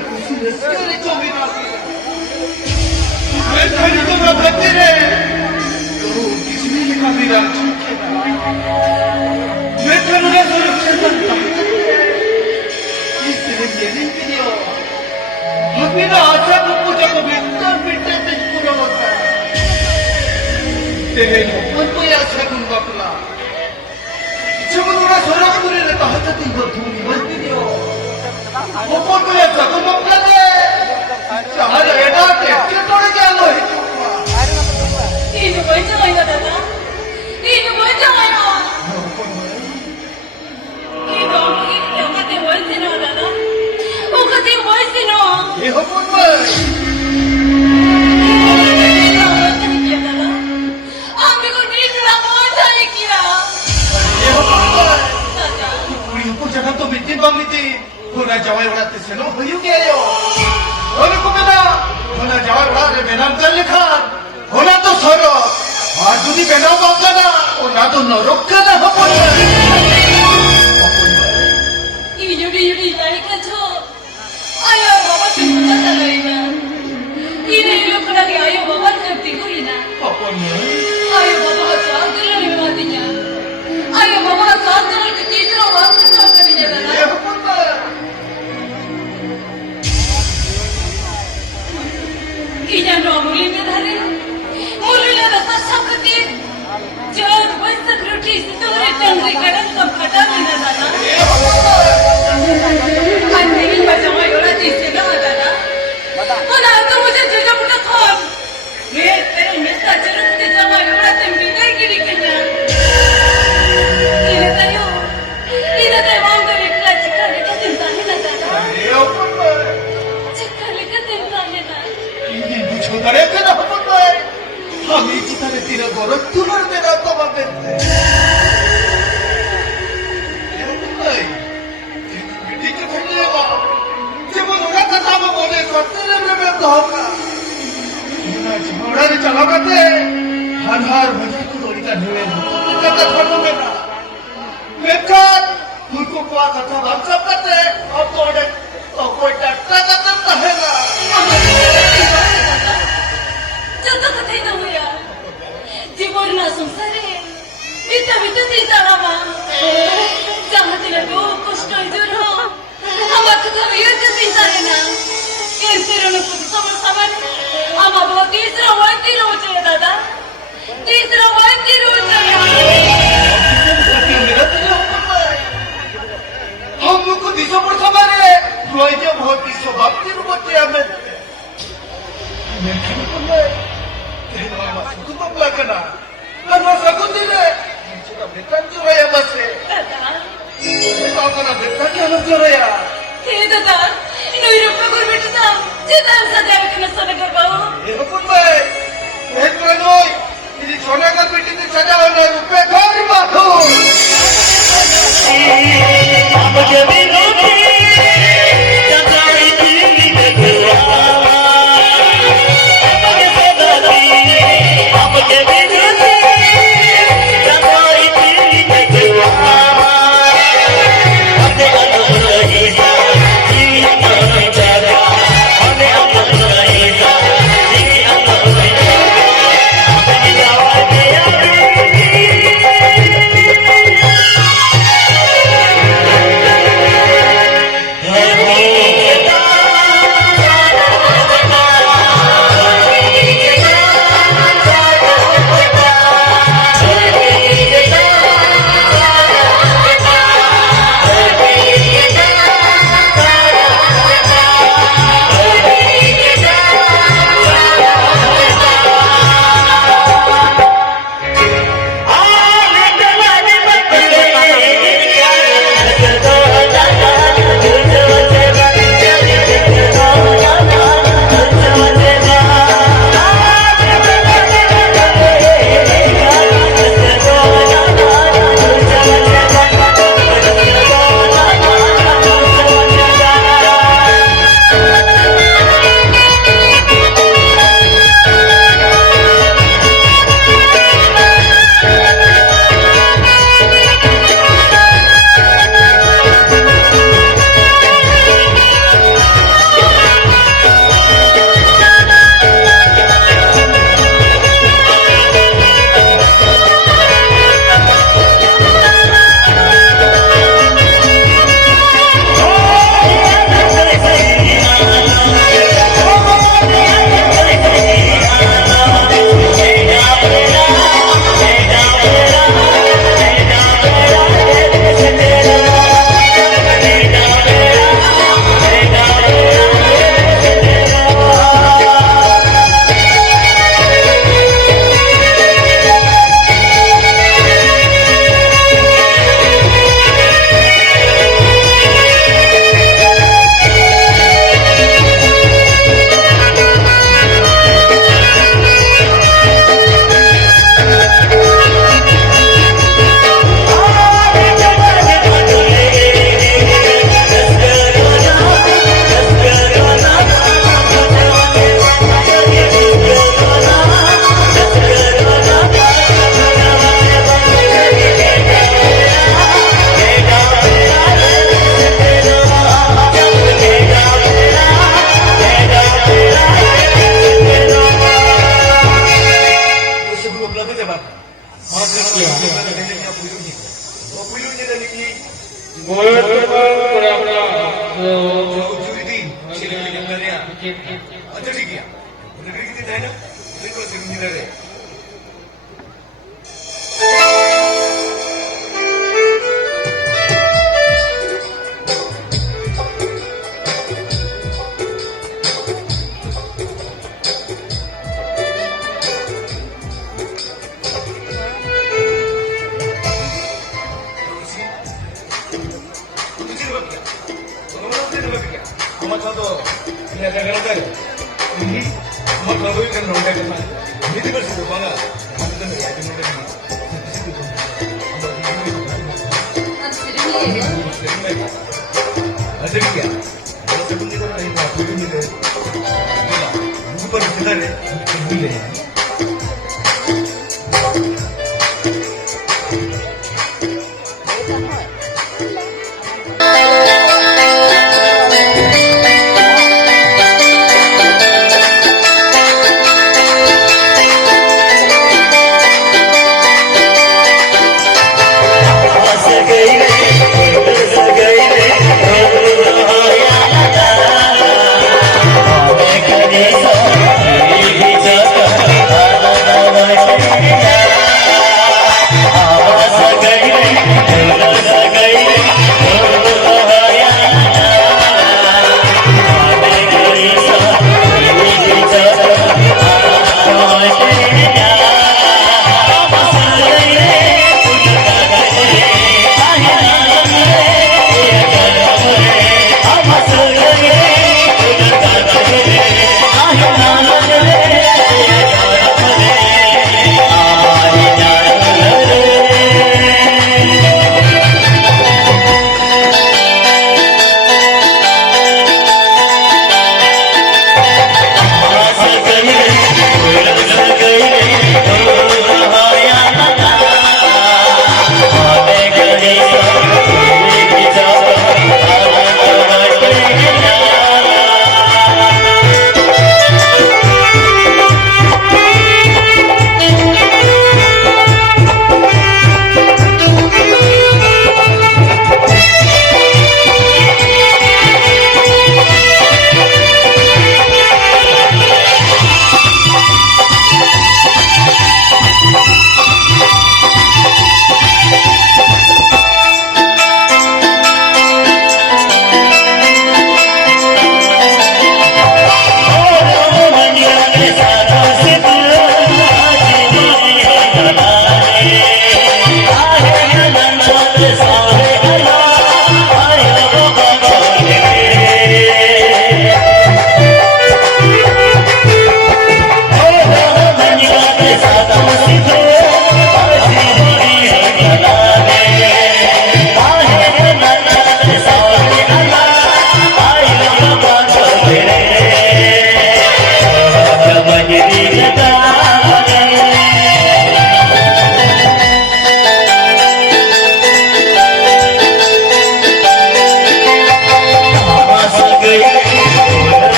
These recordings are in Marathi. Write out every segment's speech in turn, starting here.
무슨 스케일이 좀이나 왜 다리 좀 아팠지래 또 기스미리 가비랑 좋게나 왜 타누가 소리 쳤단다 이스는 예린들이여 하비나 아차 붙고 자고 맨날 밀때때 부러웠다 내가 못보야 세금 받구나 저분이가 소라가 노래를 한자도 이거 돈이 멀리요 못보야 자꾸 먹자네 자 애나한테 찔러내게 하고 해주구나 이거 멀쩡하이가 다다 이거 멀쩡하이가 이거 어머니 멀쩡하다 다다 어머니 멀쩡하 이 헛분말 Hona jawai wala te seno hoyu gaya hona ko bena hona jawai wala re benam kar likha hona to soro ajudi benam bangana hona to norok kana hapon yuri dari kacho ayo baba pinta dalaiga ine lokna ke ayo baba jabti kurina hapon ayo baba ka sath dilani matinya ayo baba ka sath dilani ke tisra waqt ka karina dana hapon Iyan romuli में धरे मुलुला रसा शक्ति जग बस रुटी सितोरे टंगरी करन कब खटा बिना दाना अंधेरी बजावा योरा जिसे ना दाना और आज तो मुझे जगह पुटा कौन ये तेरे मिस्टर चरण से जमा योरा तेम बिगाई गिरी कन्या इधर ते वांग तो एकला चिका लेके चिंता है ना दाना चिका लेके चिंता है ना छोड़े के ना हपन भाई हम ही चितारे तेरा गौरव तुम्हारे तेरा तो बापे ये हपन भाई बिटी के ठंडे होगा जब वो लोगा कथा में बोले करते रहे मैं कहूँगा ना झगड़ा ने चला करते हर वजह को दौड़ी का निवे तो कथा खत्म में ना बेकार उनको क्या कथा बात सब करते अब तो कोई डरता करता है ना Jatuh ke tenda muya, jibur nasum sare, itu cinta lama, jangan tidak do koston jurho, amat tu kami itu cinta lena, kerana pun sama, amat bawa tisra wanti roce dada, tisra wanti roce. हम लोग को दिशा पर समारे, रोई जब बहुत दिशा बाप्ती रुपये हमें, मैं क्या करना है? Aku tak belakana. Karena aku tidak. Kita bekan curaya masih. Kita akan bekan yang curaya. Tidak tak. Ini hidup aku berbeda. Kita harus ada yang kena sana kerbau. Ya pun baik. Baik peranoi. Ini sana kan betul di sana orang rupiah kari bahu. Apa jadi roti? Jangan ini berdua. नाही अच्छा ठीक आहे उद्या किती जाय ना उद्या सिरून दिलं रे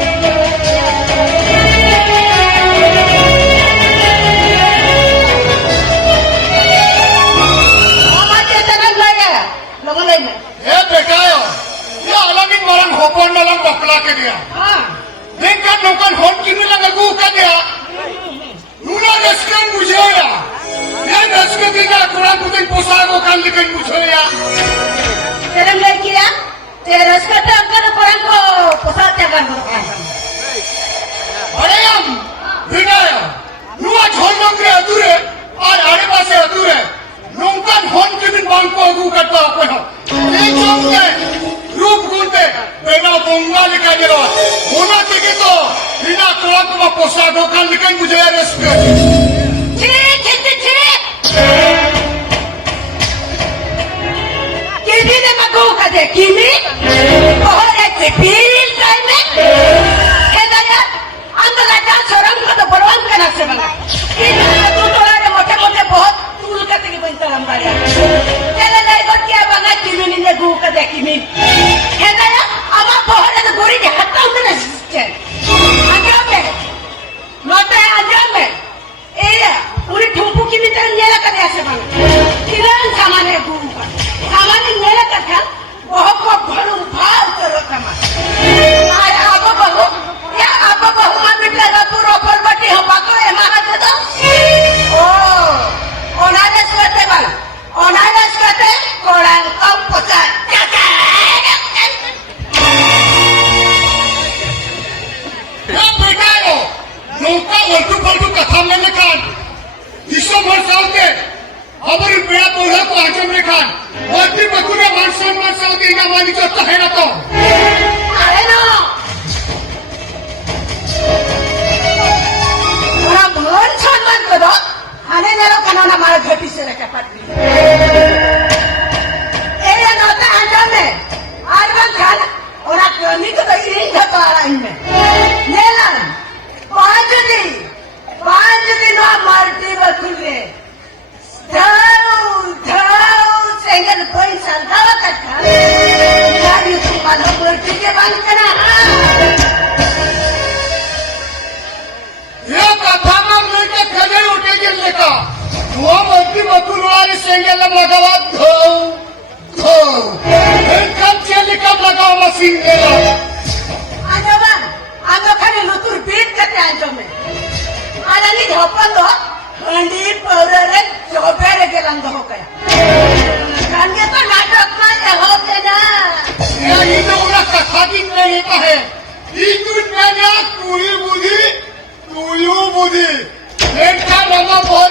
Happy gaya. Ah. Dengan nokan hon kini lang lagu ka dia. Nuna raskan bujaya. Yan raskan kita kurang putin posago kan likan bujaya. Terang lagi kira, teras kata angkat orang ko pusat jalan berapa? Arayam, Vinaya. Nua jhonnong ke ature, ar are pase ature. Nongkan hon kini bangko agu kata apa ho. Ei chomke, रूप गुंडे बेना बंगाल का जरा होना चाहिए तो बिना कोला को पोसा दोकान लिखन मुझे अरेस्ट कर ठीक किमी ने मगो का दे किमी और एक पील टाइम में है दया अंदर का सरंग का तो बलवान का ना से बना किमी तो थोड़ा रे मोटे बहुत तूल का ते बनता लंबाया तेरे नहीं तो क्या बना किमी ने गो का दे किमी है दया अब बहुत है तो गोरी के हत्ता उधर से अंजाम में नोटे अंजाम में ए पूरी ठुमपू की भी तरह नेला कर ऐसे बना किरण सामान्य गुरु का सामान्य नेला कर था बहुत को भरू भाव करो कमा आया आपो बहु या आपो बहु मन मिटला का तू रोपल बटी हो बाको ए माना तो ओ ओनाले स्वते वाला ओनाले स्वते कोड़ान कम पचा ये बेटा लो नौका उल्टू पलटू कथा में लिखान विश्व भर साउते अबर बेड़ा पोड़ा को आजम लिखान मर्दी बकुरे मानसन साउते इना मानी तो है ना तो अरे ना orang mohon सम्मान करो आने नेरो कनाना मारा घटी से रखे पटरी ए ये नोता अंजाम में आरवन खान और आप नहीं तो इन घटा रहा इनमें नेलन पांच दिन ना मारती बकुले धाव सेंगल कोई संधावा करता यार ये तुम मानो बोलती के बंद करा ये कथा में लेके खजर उठे के लेका वो मर्दी बकुल वाले सेंगल लगावा धो कम चली कम लगाओ मशीन देला आजोबान आजो खाली लुतुर बीट करते आजो में आलानी झोपन दो हंडी पौरे चौपेरे के रंग हो गया गाने तो नाटक में ये हो गया ना ये तो उना कथा की नहीं है ये दुनिया ना तू ही बुद्धि लेखा लगा बहुत